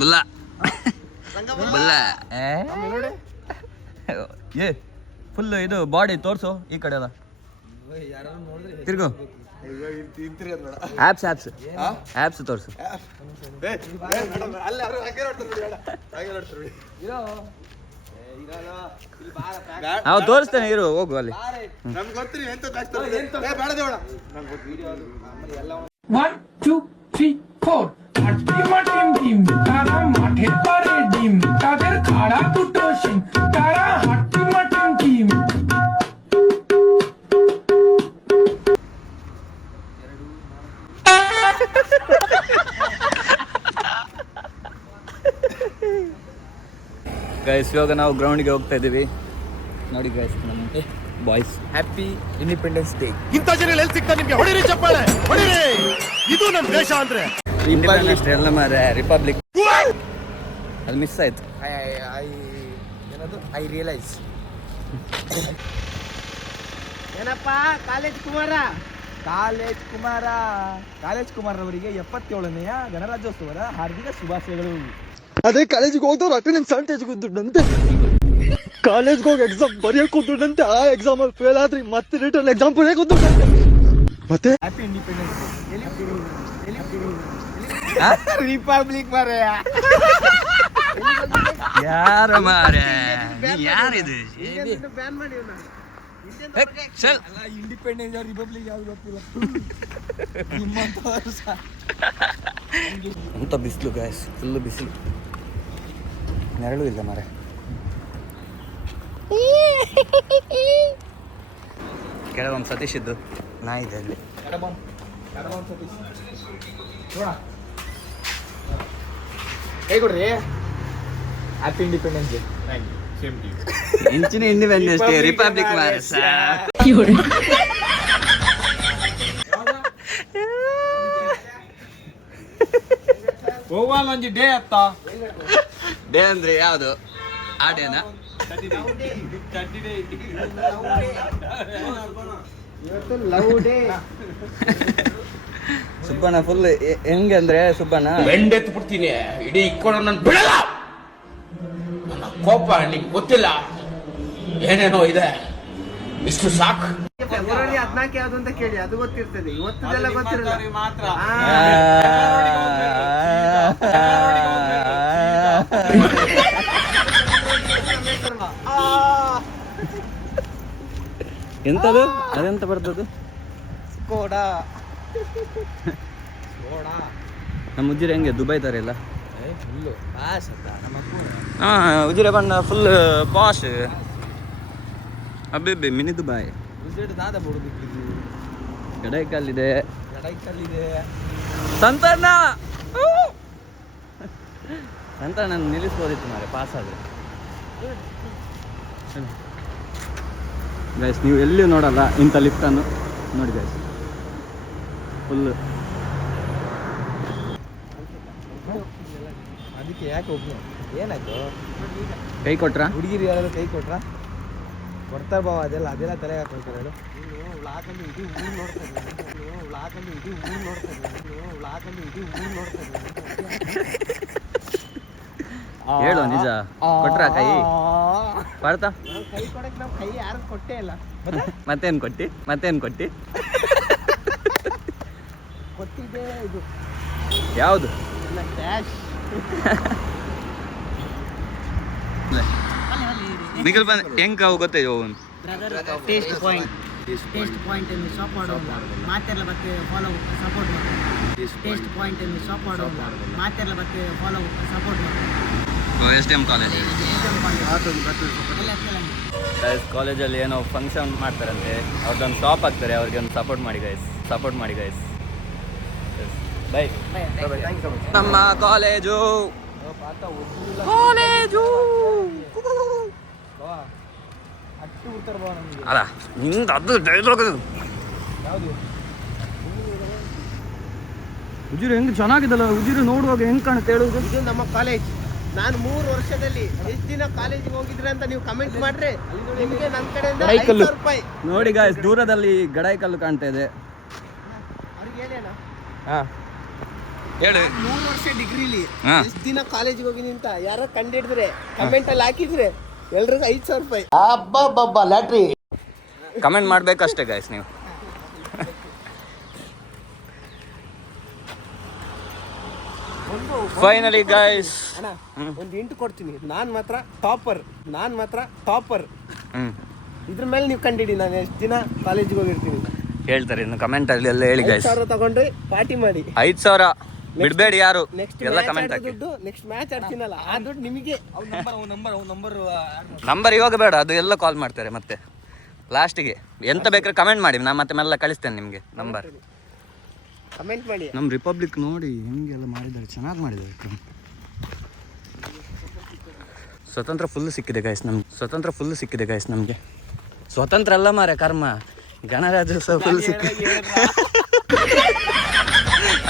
ಬುಲ್ಲ ಬುಲ್ಲ ಏ ಫುಲ್ ಇದು ಬಾಡಿ ತೋರ್ಸು ಈ ಕಡೆ ಎಲ್ಲ ತಿರ್ಗು ಆಪ್ಸ್ ಆಪ್ಸ್ ಆಪ್ಸ್ ತೋರ್ಸು ನಾವು ತೋರಿಸ್ತೇನೆ ಇರು ಹೋಗು ಅಲ್ಲಿ 1 2 3 4 ডিম তারা মাঠে পারে ডিম তাদের খাড়া দুটো শিং তারা হাট্টি মাটিম ডিম ಗೈಸ್ ಇವಾಗ ನಾವು ಗ್ರೌಂಡ್ಗೆ ಹೋಗ್ತಾ ಇದ್ದೀವಿ ನೋಡಿ ಗೈಸ್ ನಮ್ಮ ಬಾಯ್ಸ್ ಹ್ಯಾಪಿ ಇಂಡಿಪೆಂಡೆನ್ಸ್ ಡೇ. ಇಂಥ ಜನ ಎಲ್ಲಿ ಸಿಗ್ತಾ ನಿಮ್ಗೆ? ಹೊಡಿರಿ ಚಪ್ಪಾಳೆ ಹೊಡಿರಿ, ಇದು ನಮ್ಮ ದೇಶ ಅಂದ್ರೆ. ಇಂಡಿಪೆಂಡೆನ್ಸ್ ಡೇ ಎಲ್ಲ ಮಾರೆ ರಿಪಬ್ಲಿಕ್ ಅದು ಮಿಸ್ ಆಯ್ತು. ಐ ರಿಯಲೈಸ್ ಏನಪ್ಪ ಕಾಲೇಜ್ ಕುಮಾರ್ ಅವರಿಗೆ 77ನೇಯ ಗಣರಾಜ್ಯೋತ್ಸವದ ಹಾರ್ದಿಕ ಶುಭಾಶಯಗಳು. ಅದೇ ಕಾಲೇಜಿಗೆ ಹೋಗ್ದವ್ರು ಅಟೆಂಡೆನ್ಸ್ ಪರ್ಸೆಂಟೇಜ್ ದುಡ್ಡಂತೆ, ಕಾಲೇಜ್ಗೆ ಹೋಗಿ ಎಕ್ಸಾಮ್ ಬರೆಯೋಕೆ ದುಡ್ಡಂತೆ, ಆ ಎಕ್ಸಾಮ್ ಅಲ್ಲಿ ಫೇಲ್ ಆದ್ರಿ ಮತ್ತೆ ರಿಟರ್ನ್ ಎಕ್ಸಾಮ್ ಬರೆಯೋಕೆ ದುಡ್ಡಂತೆ. ಮತ್ತೆ ಹ್ಯಾಪಿ ಇಂಡಿಪೆಂಡೆನ್ಸ್ ರಿಪಬ್ಲಿಕ್ ಮಾರಯ್ಯ. ಯಾರ ಮಾರೆ ಯಾರಿದು ಬ್ಯಾನ್ ಮಾಡಿ ಇಂಡಿಪೆಂಡೆನ್ಸ್ ರಿಪಬ್ಲಿಕ್ ಯಾವ್ದು ಗೊತ್ತಿಲ್ಲ. ಅಂತ ಬಿಸಿಲು ಗಾಯಸ್, ಫುಲ್ಲು ಬಿಸಿಲು, ನೆರಳು ಇಲ್ಲ ಮಾರೆ. ಕೆಳಗೊಂದು ಸತೀಶ್ ಇದ್ದು ನಾ ಇದೆ ಅಲ್ಲಿ. ಕೈ ಕೊಡ್ರಿ. Happy independence day. ಇಂಚಿನ ಇಂಡಿಪೆಂಡೆನ್ಸ್ ಡೇ ರಿಪಬ್ಲಿಕ್ ಮಾರೆ. ಗೋವಾಲೊಂಜಿ ಡೇ ಅತ್ತ. ಡೇ ಅಂದ್ರೆ ಯಾವುದು? ಆ ಡೇನಾ? ಇವತ್ತು ಲವ್ ಡೇ. ಸುಬ್ಬಣ್ಣ ಫುಲ್ ಹೆಂಗೆ ಅಂದ್ರೆ ಸುಬ್ಬಣ್ಣ ಬೆಂಡೆತ್ತು ಬಿಡ್ತೀನಿ, ಇಡೀ ಇಕ್ಕೊಂಡು ನನ್ನ ಬಿಡಲ್ಲ. ನನ್ನ ಕೋಪ ನಿಂಗೆ ಗೊತ್ತಿಲ್ಲ, ಏನೇನೋ ಇದೆ, ಇಷ್ಟು ಸಾಕು. ಫೆಬ್ರವರಿ 14 ಯಾವ್ದು ಅಂತ ಕೇಳಿ, ಅದು ಗೊತ್ತಿರ್ತದೆ. ಇವತ್ತದೆಲ್ಲ ಗೊತ್ತಿರಲ್ಲ ಮಾತ್ರ. ಎಂತದು? ಅದೆಂತ ಬರ್ತದು? ಕೋಡಾ ನಮ್ಮ ಉಜಿರೆ ಹೆಂಗೆ ದುಬೈ ತರ ಇಲ್ಲ? ಹಾಂ ಉಜಿರೆ ಬಣ್ಣ ಫುಲ್ ಪಾಶ್ ಅಬ್ಬೆ ಮಿನಿ ದುಬೈ. ಗಡೈಕಲ್ಲಿದೆ ಸಂತಣ್ಣ ನಿಲ್ಲಿಸ್ಬೋದಿತ್ತು ಮಾರೆ ಪಾಸ್ ಆದರೆ. ಗೈಸ್ ನೀವು ಎಲ್ಲಿ ನೋಡಲ್ಲ ಇಂಥ ಲಿಫ್ಟನ್ನು ನೋಡಿ ಗೈಸ್, ಫುಲ್ಲು. ಅದಕ್ಕೆ ಯಾಕೆ ಒಬ್ಬನು ಏನಾಯ್ತು? ಕೈ ಕೊಟ್ರಾ? ಹುಡುಗಿರು ಯಾರಾದ್ರು ಕೈ ಕೊಟ್ರಾ? ಕೊಡ್ತಾರೆ ಬಾವ, ಅದೆಲ್ಲ ತಲೆಗೆ ಹಾಕೊಳ್ತಾರೆ. ಹೇಳು ಲಾಕಲ್ಲಿ ಇಡೀ ಊರು ನೋಡ್ತಾರೆ, ಲಾಕಲ್ಲಿ ಇಡೀ ಊರು ನೋಡ್ತಾರೆ. ಹೇಳು ನಿಜ ಕೊಟ್ರಾ ಕೈ? ಪಾಡ್ತಾ ಕೈ ಕೊಡಕ್ಕೆ ನಾವು ಕೈ ಯಾರು ಕೊಟ್ಟೇ ಇಲ್ಲ. ಮತ್ತೇನು ಕೊಟ್ಟಿ? ಕೊಟ್ಟಿದ್ದೆ ಇದು ಯಾವುದು? ಕ್ಯಾಶ್. ನಿಖಿಲ್ ಬಂದ್ ಹೆಂಗ್ ಕಾವು ಗೊತ್ತೈತೆ ಅವನು ಟೇಸ್ಟ್ ಪಾಯಿಂಟ್ ಎಂದು ಶಾಪ್ ಮಾಡೋದು ಮಾತೆಲ್ಲ ಮತ್ತೆ ಫಾಲೋ ಸಪೋರ್ಟ್ ಮಾಡೋದು. ಟೇಸ್ಟ್ ಪಾಯಿಂಟ್ ಎಂದು ಶಾಪ್ ಮಾಡೋದು ಮಾತೆಲ್ಲ ಮತ್ತೆ ಫಾಲೋ ಸಪೋರ್ಟ್ ಮಾಡೋದು. SDM ಕಾಲೇಜ್ ಕಾಲೇಜಲ್ಲಿ ಏನೋ ಫಂಕ್ಷನ್ ಮಾಡ್ತಾರಂತೆ, ಅವ್ರದ್ದೊಂದು ಶಾಪ್ ಹಾಕ್ತಾರೆ, ಅವ್ರಿಗೆ ಒಂದು ಸಪೋರ್ಟ್ ಮಾಡಿ ಗೈಸ್. ಬೈ. ನಮ್ಮ ಕಾಲೇಜು ಅಲ್ಲ ನಿಂದು ಅದು ಡೈಲಾಗ್. ಯಾವುದು ಉಜಿರು ಹೆಂಗ್ ಚೆನ್ನಾಗಿದಲ್ಲ, ಉಜಿರು ನೋಡುವಾಗ ಹೆಂಗ್ ಕಾಣುತ್ತೆ ಹೇಳುದು. ಇದು ನಮ್ಮ ಕಾಲೇಜ್. ನಾನು 3 ವರ್ಷದಲ್ಲಿ ಎಷ್ಟು ದಿನ ಕಾಲೇಜಿಗೆ ಹೋಗಿದ್ರೆ ಅಂತ ನೀವು ಕಮೆಂಟ್ ಮಾಡ್ರಿ, ನಿಮಗೆ ನನ್ನ ಕಡೆಯಿಂದ 5,000 ರೂಪಾಯಿ. ನೋಡಿ ಗಾಯ್ಸ್, ದೂರದಲ್ಲಿ ಗಡಾಯಿಕಲ್ಲು ಕಾಣ್ತಾ ಇದೆ. ಅವ್ರಿಗೆ ಹೇಳೇನ? ಹಾ ಹೇಳು 3 ವರ್ಷ ಡಿಗ್ರಿಲಿ ಹಾ. ಎಷ್ಟು ದಿನ ಕಾಲೇಜಿಗೆ ಹೋಗಿನಿ ಅಂತ ಯಾರೋ ಕಂಡಿಡಿದ್ರೆ ಕಮೆಂಟ್ ಅಲ್ಲಿ ಹಾಕಿದ್ರೆ ಎಲ್ರಿಗೂ 5,000 ರೂಪಾಯಿ. ಲ್ಯಾಟ್ರಿ. ಕಮೆಂಟ್ ಮಾಡ್ಬೇಕಷ್ಟೇ ಗಾಯ್ಸ್ ನೀವು. ಫೈನಲಿ ಗಾಯ್ಸ್ ಅಣ್ಣ ಒಂದು ಇಂಟು ಕೊಡ್ತೀನಿ. ನಾನು ಮಾತ್ರ ಟಾಪರ್. ಇದ್ರ ಮೇಲೆ ನೀವು ಕಂಡಿಡಿ ನಾನು ಎಷ್ಟು ದಿನ ಕಾಲೇಜಿಗೆ ಹೋಗಿರ್ತೀನಿ. ಹೇಳ್ತಾರೆ ಇನ್ನು ಕಮೆಂಟ್ ಅಲ್ಲಿ ಎಲ್ಲ ಹೇಳಿ ಗಾಯ್ಸ್. 5,000 ತಗೊಂಡ್ರೆ ಪಾರ್ಟಿ ಮಾಡಿ. 5,000 ಬಿಡಬೇಡಿ ಯಾರು. ನೆಕ್ಸ್ಟ್ ಎಲ್ಲ ಕಮೆಂಟ್ ಹಾಕಿ. ನೆಕ್ಸ್ಟ್ ಮ್ಯಾಚ್ ಆಡ್ತೀನಲ್ಲ ಆ ದುಡ್ಡು ನಿಮಗೆ. ನಂಬರ್ ಇವಾಗ ಬೇಡ, ಅದು ಎಲ್ಲ ಕಾಲ್ ಮಾಡ್ತಾರೆ ಮತ್ತೆ ಲಾಸ್ಟಿಗೆ. ಎಂತ ಬೇಕಾದ್ರೆ ಕಮೆಂಟ್ ಮಾಡಿ, ನಾನು ಮತ್ತೆ ಮೆಲ್ಲ ಕಳಿಸ್ತೇನೆ ನಿಮಗೆ ನಂಬರ್. ಕಮೆಂಟ್ ಮಾಡಿ. ನಮ್ಮ ರಿಪಬ್ಲಿಕ್ ನೋಡಿ ಹೆಂಗೆಲ್ಲ ಮಾಡಿದ್ದಾರೆ, ಚೆನ್ನಾಗಿ ಮಾಡಿದ್ದಾರೆ. ಸ್ವತಂತ್ರ ಫುಲ್ ಸಿಕ್ಕಿದೆ ಗಾಯ್ಸ್ ನಮಗೆ. ಸ್ವತಂತ್ರ ಅಲ್ಲ ಮಾರೆ ಕರ್ಮ, ಗಣರಾಜ್ಯೋತ್ಸವ ಫುಲ್ ಸಿಕ್ಕಿದೆ.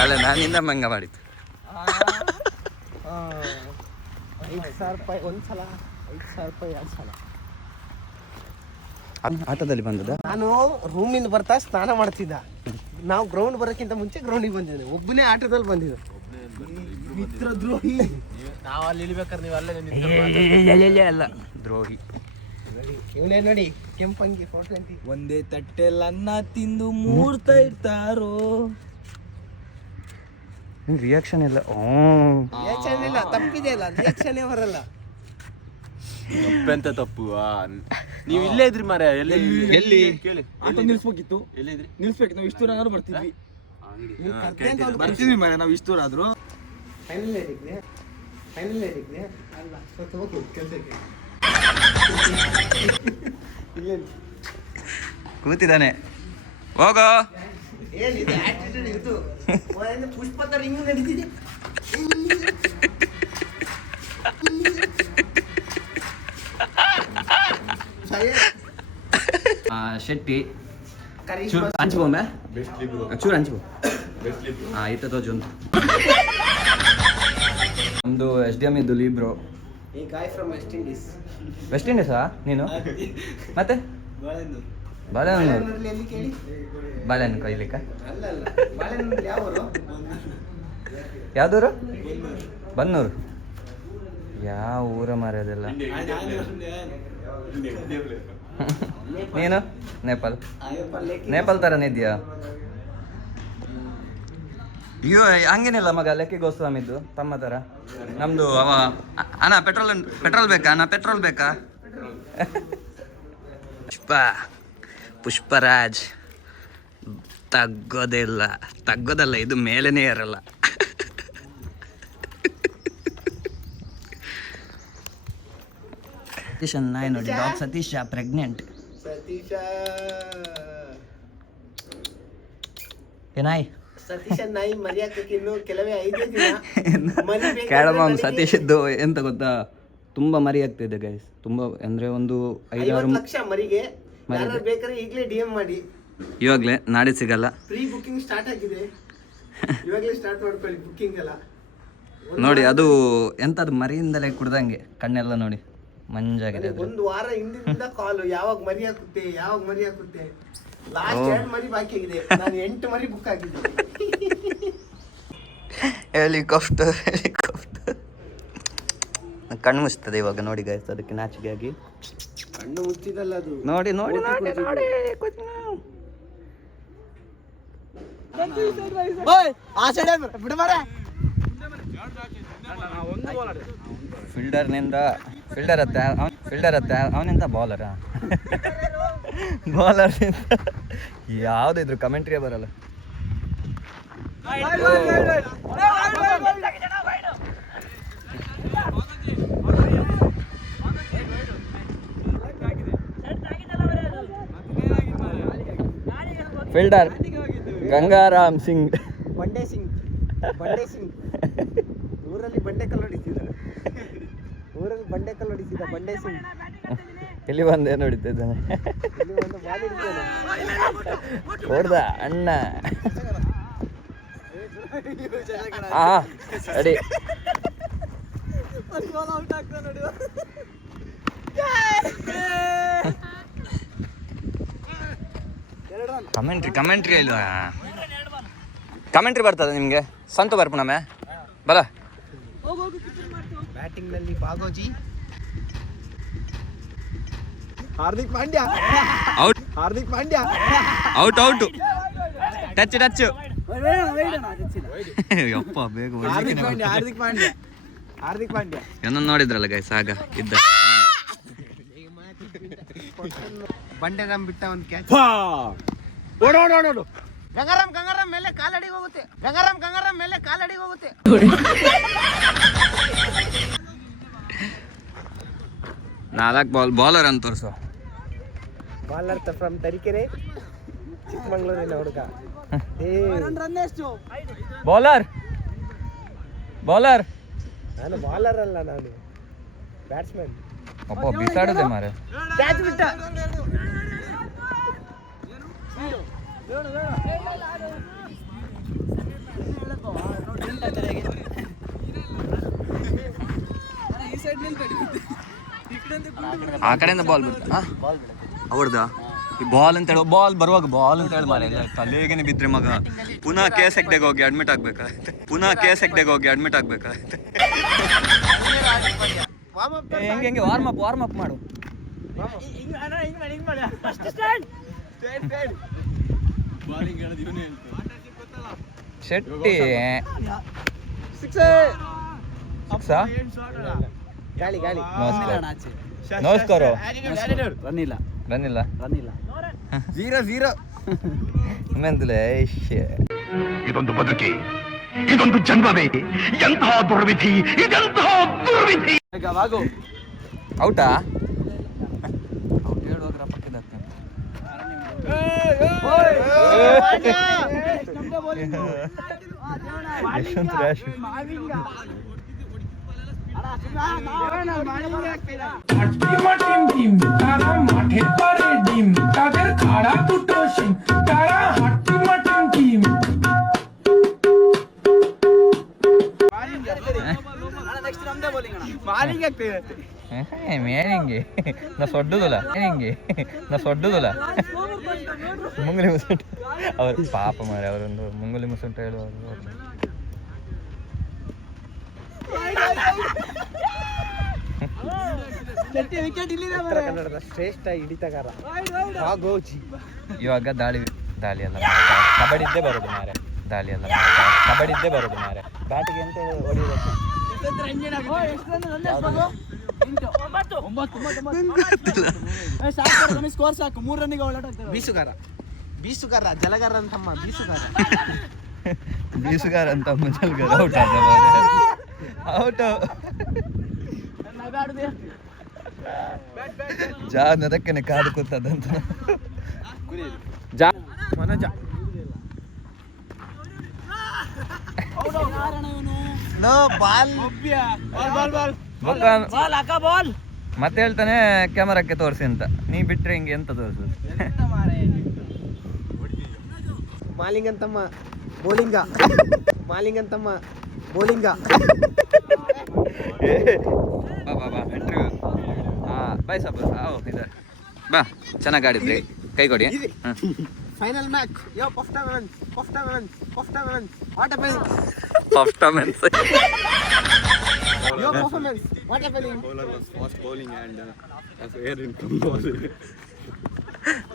ಅಲ್ಲ ನಾನಿಂದ ಮಂಗ ಮಾಡಿದ್ದು. 5,000 ರೂಪಾಯಿ ಒಂದ್ಸಲ, 5,000 ರೂಪಾಯಿ 2 ಸಲ. ಆಟದಲ್ಲಿ ಬಂದದ. ನಾನು ರೂಮಿಂದ ಬರ್ತಾ ಸ್ನಾನ ಮಾಡ್ತಿದ್ದ. ನಾವು ಗ್ರೌಂಡ್ ಬರೋಕ್ಕಿಂತ ಮುಂಚೆ ಗ್ರೌಂಡಿಗೆ ಬಂದಿದ್ದೆ. ಒಬ್ಬನೇ ಆಟದಲ್ಲಿ ಬಂದಿದ್ದು. ಮಿತ್ರದ್ರೋಹಿ. ನಾವು ಅಲ್ಲಿ ಇಳಿಬೇಕಾದ್ರೆ ನೀವು ಅಲ್ಲೇ ಅಲ್ಲ ದ್ರೋಹಿ. ಇವನೇ ನೋಡಿ ಕೆಂಪಂಗಿ 420. ಒಂದೇ ತಟ್ಟೆಲ್ಲ ಅನ್ನ ತಿಂದು ಮೂಡ್ತಾ ಇರ್ತಾರೋ. ರಿಯಾಕ್ಷನ್ ಇಲ್ಲ. ರಿಯಾಕ್ಷನ್ ಇಲ್ಲ, ತಪ್ಪಿದೆ ಅಲ್ಲ, ರಿಯಾಕ್ಷನ್ ಬರಲ್ಲ. ತಪ್ಪೆಂತ ತಪ್ಪು ನೀವು ಇಲ್ಲೇ ಇದ್ರಿ ಮಾರ. ಎಲ್ಲಿ ಕೇಳಿ ಆಟೋ ನಿಲ್ಸ್ಬೇಕಿತ್ತು. ಎಲ್ಲಿದ್ರಿ? ನಿಲ್ಸ್ಬೇಕಿತ್ತು, ನಾವು ಇಷ್ಟು ದೂರ ಆದ್ರೂ ಬರ್ತಿದ್ವಿ. ನೀವು ಕರ್ತೆ ಅಂತ ಒಂದು ಬರ್ತಿದ್ವಿ ಮಾರೆ ನಾವು ಇಷ್ಟು ದೂರ ಆದ್ರೂ. ಫೈನಲ್ ಇಯರಿಗೆ ಅಲ್ಲ ಸ್ವಲ್ಪ ಹೋಗು ಕೆಲಸಕ್ಕೆ. ಕೂತಿದ್ದಾನೆ, ಹೋಗೋ. ಏನಿದೆ ಆಟಿಟ್ಯೂಡ್ ಇದು. ಪುಷ್ಪ ತರ ಹಿಂಗ್ ನಡೀತಿದೆ. ಶೆಟ್ಟಿ ಚೂರು ಹಂಚ್ಕೊಂಬೆ, ಚೂರು ಹಂಚ್ಕೊ. ಆಯ್ತದ ಜೊಂದು ನಮ್ದು SDM ಇದ್ದು ಲೀಬ್ರೋ. ಈ ಗಾಯ್ ಫ್ರಮ್ ವೆಸ್ಟ್ ಇಂಡೀಸ್. ವೆಸ್ಟ್ ಇಂಡೀಸಾ ನೀನು? ಮತ್ತೆ ಬಾಳೆಹಣ್ಣು ಎಲ್ಲಿ ಕೇಳಿ? ಬಾಳೆಹಣ್ಣು ಕೊಯ್ಲಿಕ್ಕ? ಅಲ್ಲ ಬಾಳೆಹಣ್ಣು ಯಾವರು? ಯಾವ್ದೂರು? ಬನ್ನೂರು. ಯಾವ ಊರ ಮಾರ್ಯದೆಲ್ಲ. ನೀನು ನೇಪಾಲ್ ಥರನೇ ಇದೆಯಾ? ಅಯ್ಯೋ ಹಂಗೇನಿಲ್ಲ ಮಗ, ಲೆಕ್ಕಿ ಗೋಸ್ವಾಮಿದ್ದು ತಮ್ಮ ಥರ. ನಮ್ಮದು ಅವ ಅಣ್ಣ ಪೆಟ್ರೋಲ್ ಬೇಕಾ? ಪುಷ್ಪರಾಜ್ ತಗ್ಗೋದಲ್ಲ, ಇದು ಮೇಲೇನೇ ಇರಲ್ಲ. ಸತೀಶ್ ನಾಯಿ ನೋಡಿ, ಡಾಗ್ ಸತೀಶ ಪ್ರೆಗ್ನೆಂಟ್. ಏನಾಯ್ ಸತೀಶ ನಾಯಿ ಮರಿಯಾಕೆ ಇನ್ನು ಕೆಲವೇ 5 ದಿನ. ಕೇಳಮ್ಮ ಸತೀಶದ್ದು ಎಂತ ಗೊತ್ತಾ, ತುಂಬ ಮರಿ ಆಗ್ತಿದೆ ಗೈಸ್. ತುಂಬ ಅಂದರೆ ಒಂದು 5-6 ಲಕ್ಷ ಮರಿಗೆ. ಯಾರು ಬೇಕಾದ್ರೆ ಈಗಲೇ DM ಮಾಡಿ. ಇವಾಗಲೇ ನಾಡಿದ್ದು ಸಿಗಲ್ಲ. ಪ್ರೀ ಬುಕಿಂಗ್ ಸ್ಟಾರ್ಟ್ ಆಗಿದೆ, ಇವಾಗಲೇ ಸ್ಟಾರ್ಟ್ ಮಾಡ್ಕೊಳ್ಳಿ ಬುಕಿಂಗ್ ಎಲ್ಲ. ನೋಡಿ ಅದು ಎಂಥದ್ದು ಮರಿಯಿಂದಲೇ ಕುಡ್ದಂಗೆ, ಕಣ್ಣೆಲ್ಲ ನೋಡಿ ಮಂಜಾಗಿದೆ. ಒಂದು ವಾರ ಹಿಂದಿನಿಂದ ಕಾಲು, ಯಾವಾಗ ಮರಿ ಹಾಕುತ್ತೆ. ಲಾಸ್ಟ್ 2 ಮರಿ ಬಾಕಿ ಆಗಿದೆ. ನಾನು 8 ಮರಿ ಬುಕ್ ಆಗಿದ್ದೆ. ಹೆಲಿಕಾಪ್ಟರ್ ಕಣ್ಣು ಮುಚ್ತದೆ ಇವಾಗ ನೋಡಿ ಗಾಯ್ಸ್, ಅದಕ್ಕೆ ನಾಚಿಕೆ ಆಗಿ ಕಣ್ಣು ಮುಚ್ಚಿದಲ್ಲ ಅದು. ನೋಡಿ ಫೀಲ್ಡರ್ ಹತ್ತೆ ಅವನಿಂದ ಬೌಲರ. ಯಾವುದಿದ್ರು ಕಮೆಂಟ್ರಿಯೇ ಬರಲ್ಲ. ಫೀಲ್ಡರ್ ಗಂಗಾರಾಮ್ ಸಿಂಗ್. ಬಂಡೆ ಸಿಂಗ್ ಊರಲ್ಲಿ ಬಂಡೆ ಕಲ್ಲು ಹೊಡಿತಿದ್ದ. ಬಂಡೆ ಸಿಂಗ್ ಇಲ್ಲಿ ಬಂದು ಏನು ಹೊಡಿತಿದ್ದಾನೆ? ಇಲ್ಲಿ ಒಂದು ಬಾಲ್ ಹಿಡಿತಾನೆ. ಹೊಡ್ದ ಅಣ್ಣ. ಅಡಿ ಕಮೆಂಟ್ರಿ ಬರ್ತದೆ ನಿಮಗೆ? ಸಂತು ಬರ್ಪುಣಮೆ ಬಲ ಬ್ಯಾಟಿಂಗ್ ನಲ್ಲಿ ಬಾಗೋಜಿ, Hardik Pandya, out Hardik Pandya, out out touch touch ಯಪ್ಪ ಬೇಗ ಹಾರ್ದಿಕ್ ಪಾಂಡ್ಯ, ಹಾರ್ದಿಕ್ ಪಾಂಡ್ಯ, ಹಾರ್ದಿಕ್ ಪಾಂಡ್ಯ. ಏನೋ ನೋಡಿದ್ರಲ್ಲ ಗೈಸ್ ಆಗ ಇದ್ದ ಬಂಡೆರಾಮ್ ಬಿಟ್ಟ ಒಂದು ಕ್ಯಾಚ್. ಗಂಗಾರಾಮ್ ಗಂಗಾರಾಮ್ ಮೇಲೆ ಕಾಲಡಿಗೆ ಹೋಗುತ್ತೆ, ಗಂಗಾರಾಮ್ ಗಂಗಾರಾಮ್ ಮೇಲೆ ಕಾಲಡಿಗೆ ಹೋಗುತ್ತೆ. ನಾಲ್ಕು ಬೌಲರ್ ಅಂತ ತೋರಿಸು. ಬಾಲರ್ ಫ್ರಮ್ ತರೀಕೆರೆ, ಚಿಕ್ಕಮಂಗ್ಳೂರಿನ ಹುಡುಗ. ಬೌಲರ್ ಬೌಲರ್ ನಾನು ಬಾಲರ್ ಅಲ್ಲ, ನಾನು ಬ್ಯಾಟ್ಸ್ಮನ್. ಅಪ್ಪ ಬಿಸಾಡದೆ ಮಾರೆ. ಕ್ಯಾಚ್ ಬಿಟ್ಟ. ಆ ಕಡೆಯಿಂದ ಬಾಲ್ ಬಿಡ್ತಾ ಅವ್ರದ್ದ ಬಾಲ್ ಅಂತ ಹೇಳಿ, ಬಾಲ್ ಬರುವಾಗ ಬಾಲ್ ಅಂತ ಹೇಳಿ ಮಾರೆ ತಲೆಗೇನೆ ಬಿದ್ರೆ ಮಗ ಪುನಃ ಕೇಸ್ ಹೆಗ್ಡೆಗೆ ಹೋಗಿ ಅಡ್ಮಿಟ್ ಆಗ್ಬೇಕಾಗುತ್ತೆ, ಪುನಃ ಕೇಸ್ ಹೆಗ್ಡೆಗೆ ಹೋಗಿ ಅಡ್ಮಿಟ್ ಆಗ್ಬೇಕಾಗುತ್ತೆ. ಹೆಂಗೆ ವಾರ್ಮ್ ಅಪ್ ಮಾಡು. ಶೆಟ್ಟಿ ಗಾಳಿ ಗಾಳಿ. ನಮಸ್ಕಾರ. ರನ್ನಿಲ್ಲ ರನ್ನಿಲ್ಲ 0-0. ಮೆಂದಲೇ ಇದೊಂದು ಬದುಕಿ, ಇದೊಂದು ಜನ್ಮವೇ, ಎಂತಹ ದುರ್ವಿಧಿ, ಇದೆಂತಹ ದುರ್ವಿಧಿ. ಔಟಾ ಔಟ್ ಹೇಳುವಾಗ ಪಕ್ಕದ টিম তারা মাঠে পারে ডিম, তাদের খাড়া দুটো শিং, তারা হাট্টিমাটিম টিম। ಮೇನಿಂಗೆ ನಾ ಸೊಡ್ಡುದಿಲ್ಲ, ಮೇನಿಂಗೆ ನಾ ಸೊಡ್ಡುದಿಲ್ಲ. ಮುಂಗುಲಿ ಮುಸುಂಟು ಅವ್ರು ಪಾಪ ಮಾರೆ, ಅವರೊಂದು ಮುಂಗುಲಿ ಮುಸುಂಟು ಹೇಳುವಾಗ ಉತ್ತರ ಕನ್ನಡದ ಶ್ರೇಷ್ಠ ಹಿಡಿತಗಾರ ಬಾಗೋಜಿ. ಇವಾಗ ದಾಳಿ ಅಲ್ಲ ಕಬಡ್ಡಿದ್ದೇ ಬರೋದು ಮಾರೆ, ದಾಳಿ ಅಲ್ಲ ಕಬಡ್ಡಿದ್ದೇ ಬರೋದು ಮಾರೆ. ಬ್ಯಾಟಿಗೆ ಅಂತ ಹೊಡಿಬೇಕು. ಬೀಸುಗಾರ, ಬೀಸುಗಾರ, ಜಲಗಾರ ಅಂತಮ್ಮ, ಬೀಸುಗಾರ. ಬೀಸುಗಾರ ಅಂತ ಜಲಗಾರ. ಔಟ್ ಔಟ್ ಜಾನ್ ಅದಕ್ಕನೆ ಕಾದು ಕೂತದಂತ. ಮನೋಜ ಮತ್ತೆ ಹೇಳ್ತಾನೆ ಕ್ಯಾಮರಾಕ್ಕೆ ತೋರಿಸಿ ಅಂತ, ನೀ ಬಿಟ್ರೆ ಹಿಂಗೆ ಎಂತ ತೋರಿಸು. ಮಾಲಿಂಗಂತಮ್ಮ ಬೋಲಿಂಗ, ಮಾಲಿಂಗಂತಮ್ಮ ಬೋಲಿಂಗ. ಬಾ ಇಂಟರ್ವ್ಯೂ. ಬಾಯ್ ಸಾಬ್ ಇದೆ ಬಾ, ಚೆನ್ನಾಗಿ ಆಡಿದ್ರಿ, ಕೈ ಕೊಡಿ. Final match, yo performance, performance, performance, what happen? Performance Your performance, what happened? Bowler was fast bowling and as air income was.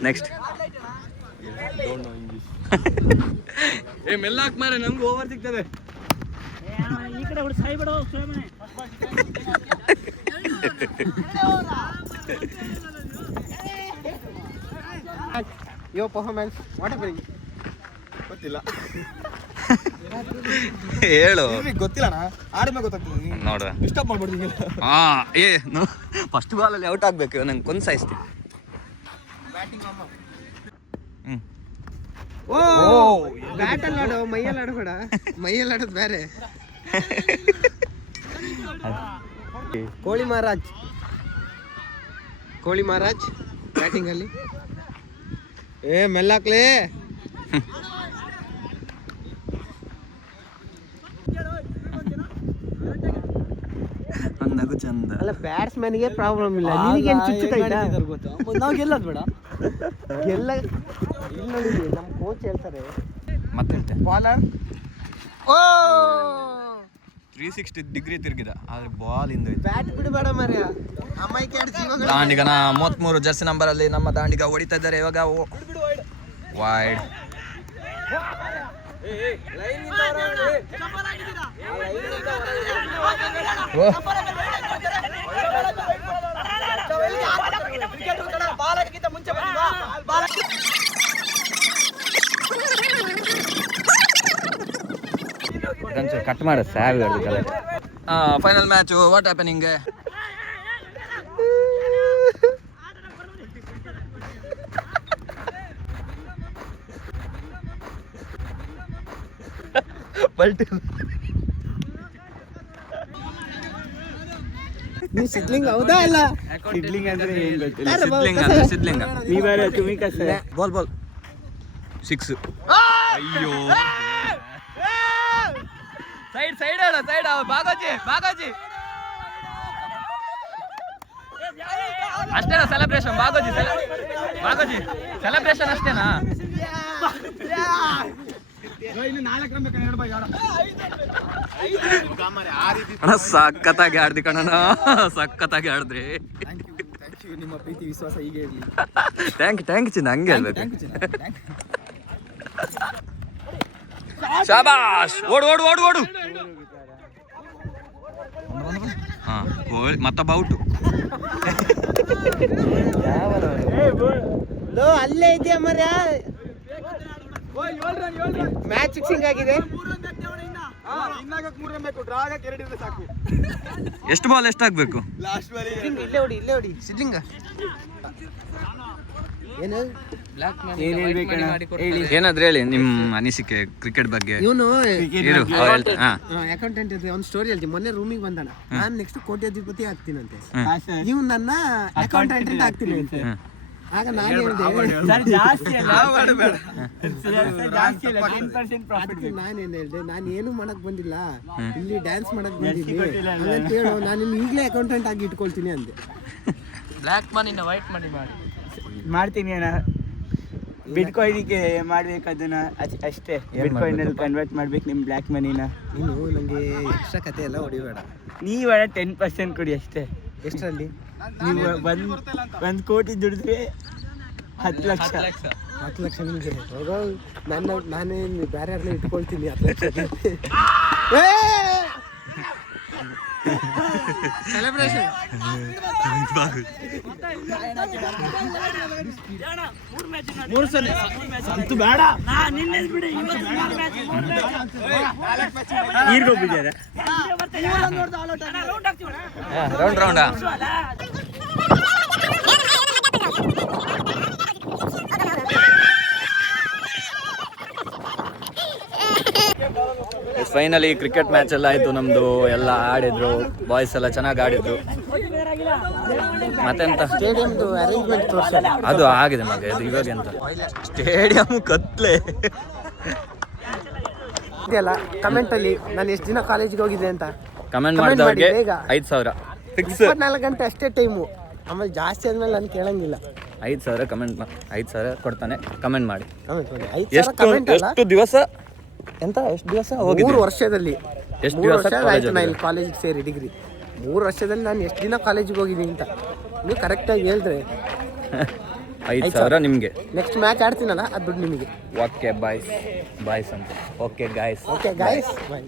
Next Don't know English. ಏ ಮೆಲ್ಲಾಕ್ ಮಾರೆ, ನಮ್ಗೆ ಓವರ್ ಸಿಗ್ತದೆ. ಈ ಕಡೆ ಹುಡುಗ ಸಾಯ್ಬಿಡು ಸೋಮನೆ. Your performance, what happened? ಗೊತ್ತಿಲ್ಲ. ಹೇಳು. ಗೊತ್ತಿಲ್ಲಣ್ಣ, ಆಡಿದ್ಮೇಲೆ ಗೊತ್ತಾಗ್ತದೆ. ನೋಡುವ ಡಿಸ್ಟರ್ಬ್ ಮಾಡ್ಬಿಡ್ತೀನಿ. ಫಸ್ಟ್ ಬಾಲಲ್ಲಿ ಔಟ್ ಆಗ್ಬೇಕು, ನಂಗೆ ಕೊಂದು ಸಾಯಿಸ್ತೀನಿ. ಓ ಬ್ಯಾಟಲ್ಲಿ ಆಡೋ, ಮೈಯಲ್ಲಿ ಆಡಬೇಡ, ಮೈಯಲ್ಲಿ ಆಡೋದು ಬೇರೆ. ಕೋಳಿ ಮಹಾರಾಜ್, ಕೋಳಿ ಮಹಾರಾಜ್ ಬ್ಯಾಟಿಂಗ್ ಅಲ್ಲಿ. ಏ ಮೆಲ್ಲಾಕ್ಲೇ. ಅಂದಾಗೂ ಚಂದ ಅಲ್ಲ, ಬ್ಯಾಟ್ಸ್ಮನ್ಗೆ ಪ್ರಾಬ್ಲಮ್ ಇಲ್ಲ, ನಿನಗೇನು ಚುಚ್ಚುತ್ತಾಯ್ತಾ? ನಾವು ಗೆಲ್ಲೋದು ಬೇಡ. ಗೆಲ್ಲ ಇಲ್ಲಿ ನೋಡಿ, ನಮ್ಮ ಕೋಚ್ ಹೇಳ್ತಾರೆ ಮತ್ತೆ ಹೇಳ್ತೆ ಬಾಲರ್ 360 ಡಿಗ್ರಿ ತಿರುಗಿದ ಆದ್ರೆ ಬಾಲ್ ಇಂದ ಬ್ಯಾಟ್ ಬಿಡಬೇಡ ಮರ್ಯ ಅಮ್ಮೈಕೆ ಎರಡು ಜೀವಗಳು ದಾಂಡಿಗನ 33 ಜರ್ಸಿ ನಂಬರ್ ಅಲ್ಲಿ ನಮ್ಮ ದಾಂಡಿಗ ಹೊಡಿತಾ ಇದ್ದಾರೆ ಇವಾಗ ವೈಡ್. ಕಟ್ ಮಾಡ ಸ್ಯಾವ್ ಫೈನಲ್ ಮ್ಯಾಚ್ ವಾಟ್ ಹ್ಯಾಪನಿಂಗ್. ನೀವು ಸಿದ್ಲಿಂಗ್ ಹೌದಾ ಅಲ್ಲ? ಸಿಡ್ಲಿಂಗ್ ಅಂದ್ರೆ ಏನ್ ಗೊತ್ತಿಲ್ಲ. ಸಿದ್ಲಿಂಗ ಬಾಲ್ 6. ಅಯ್ಯೋ ಸೈಡ್ ಬಾಗೋಜಿ ಅಷ್ಟೇನಾ ಸೆಲೆಬ್ರೇಷನ್? ಬಾಗೋಜಿ ಸೆಲೆಬ್ರೇಷನ್ ಅಷ್ಟೇನಾ? ಅಣ್ಣ ಸಖತ್ತಾಗಿ ಆಡ್ದಿ ಕಣ, ಸಖತ್ತಾಗಿ ಆಡಿದ್ರಿ. ನಿಮ್ಮ ಪ್ರೀತಿ ವಿಶ್ವಾಸ ಹೀಗೆ ಇರಲಿ. ಥ್ಯಾಂಕ್ ಯು ಚಿನ್ನ, ಹಂಗೆ ಹೇಳ್ಬೇಕು. ಶಾಬಾಷ್, ಓಡು. ಹಾ ಮತ್ತೊಬ್ಬ ಔಟು. ಅಲ್ಲೇ ಇದೆಯಾ ಮರ್ಯ? ಮ್ಯಾಚ್ ಫಿಕ್ಸಿಂಗ್ ಆಗಿದೆ. ಎಷ್ಟು ಬಾಲ್ ಎಷ್ಟಾಗಬೇಕು? ಇಲ್ಲೇ ಹೊಡಿ ಸಿದ್ಲಿಂಗ. ಏನು ಏನಾದ್ರೆ ಹೇಳಿ ನಿಮ್ಮ ಅನಿಸಿಕೆ ಕ್ರಿಕೆಟ್ ಬಗ್ಗೆ. ಇವನು ಹಾ ಅಕೌಂಟೆಂಟ್ ಇದ್ರೆ ಅವ್ನು ಸ್ಟೋರಿ ಹೇಳ್ತೀನಿ. ಮೊನ್ನೆ ರೂಮಿಗೆ ಬಂದಾನ, ನಾನು ನೆಕ್ಸ್ಟ್ ಕೋಟ್ಯಾಧಿಪತಿ ಆಗ್ತೀನಂತೆ, ಇವ್ ನನ್ನ ಅಕೌಂಟೆಂಟ್ ಆಗ್ತೀನಿ ಅಂತ. ಆಗ ನಾನು ನಾನೇನ್ ಹೇಳ್ದೆ, ನಾನು ಏನು ಮಾಡಕ್ ಬಂದಿಲ್ಲ, ಇಲ್ಲಿ ಡ್ಯಾನ್ಸ್ ಮಾಡಕ್ ಬಂದಿದ್ದೀನಿ ಅಂತ ಹೇಳು, ನಾನು ಈಗಲೇ ಅಕೌಂಟೆಂಟ್ ಆಗಿ ಇಟ್ಕೊಳ್ತೀನಿ ಅಂದೆ. ಬ್ಲ್ಯಾಕ್ ಮನಿನ ವೈಟ್ ಮನಿ ಮಾಡ್ತೀನಿ ಅಣ್ಣ. ಬಿಟ್ಕಾಯಿನ್ಗೆ ಮಾಡ್ಬೇಕು ಅದನ್ನ ಅಷ್ಟೇ. ಬಿಟ್ಕಾಯಿನ್ ಅಲ್ಲಿ ಕನ್ವರ್ಟ್ ಮಾಡ್ಬೇಕು ನಿಮ್ ಬ್ಲ್ಯಾಕ್ ಮನಿನ. ನೀನು ನಂಗೆ ಎಕ್ಸ್ಟ್ರಾ ಕತೆ ಎಲ್ಲ ಹೊಡಿಬೇಡ. ನೀವ 10% ಕೊಡಿ ಅಷ್ಟೇ. ಎಷ್ಟರಲ್ಲಿ? ನೀವು ಒಂದ್ ಕೋಟಿ ದುಡಿದ್ರೆ 10 ಲಕ್ಷ. 10 ಲಕ್ಷ ನಿಮಗೆ ಹೋಗೋ. ನಾನೇನು ಬೇರೆ ಯಾರನ್ನ ಇಟ್ಕೊಳ್ತೀನಿ 10 ಲಕ್ಷ. ಸೆಲೆಬ್ರೇಷನ್ ಬೇಡ ಈರ್ಗೋಗಿದ್ದಾರೆ. ರೌಂಡ್ ಫೈನಲಿ ಕ್ರಿಕೆಟ್ ಮ್ಯಾಚ್ ಎಲ್ಲ ಆಯ್ತು ನಮ್ದು. ಎಲ್ಲ ಆಡಿದ್ರು, ಬಾಯ್ಸ್ ಎಲ್ಲ ಚೆನ್ನಾಗಿ ಆಡಿದ್ರು. ಮತ್ತೆಂತ ಸ್ಟೇಡಿಯಂದು ಅರೇಂಜ್ಮೆಂಟ್ ತೋರಿಸೋದು ಅದು ಆಗಿದೆ ಮಗ. ಇದು ಇವಾಗ ಎಂತ ಸ್ಟೇಡಿಯಂ ಕತ್ಲೆ ಇದೆಯಲ್ಲ. ಕಮೆಂಟ್ ಅಲ್ಲಿ ನಾನು ಎಷ್ಟು ದಿನ ಕಾಲೇಜಿಗೆ ಹೋಗಿದೆ ಅಂತ ಕಮೆಂಟ್ ಮಾಡಿದವ್ರಿಗೆ 5,000 ಫಿಕ್ಸ್. 24 ಗಂಟೆ ಅಷ್ಟೇ ಟೈಮು. ಆಮೇಲೆ ಜಾಸ್ತಿ ಆದ್ಮೇಲೆ ನಾನು ಕೇಳಂಗಿಲ್ಲ. 5,000 ಕಮೆಂಟ್ 5,000 ಕೊಡ್ತಾನೆ. ಕಮೆಂಟ್ ಮಾಡಿ. ಕಮೆಂಟ್ ಮಾಡಿ. 5,000 ಕಮೆಂಟ್ ಅಲ್ಲ, ಎಷ್ಟು ದಿವಸ ಹೋಗಿದ್ದೆ? 3 ವರ್ಷದಲ್ಲಿ. ಎಷ್ಟು 3 ದಿವಸ ವರ್ಷ ಆಯ್ತು ನಾನು ಇಲ್ಲಿ ಕಾಲೇಜಿಗೆ ಸೇರಿ ಡಿಗ್ರಿ. 3 ವರ್ಷದಲ್ಲಿ ನಾನು ಎಷ್ಟು ದಿನ ಕಾಲೇಜಿಗೆ ಹೋಗಿದ್ದೀನಿ ಅಂತ ನೀವು ಕರೆಕ್ಟಾಗಿ ಹೇಳಿದ್ರೆ 5,000 ನಿಮಗೆ. ನೆಕ್ಸ್ಟ್ ಮ್ಯಾಚ್ ಆಡ್ತೀನಲ್ಲ ಅದು ದುಡ್ಡು ನಿಮಗೆ. ಓಕೆ ಬಾಯ್ಸ್ ಅಂತ. ಓಕೆ ಗಾಯ್ಸ್ ಬಾಯ್.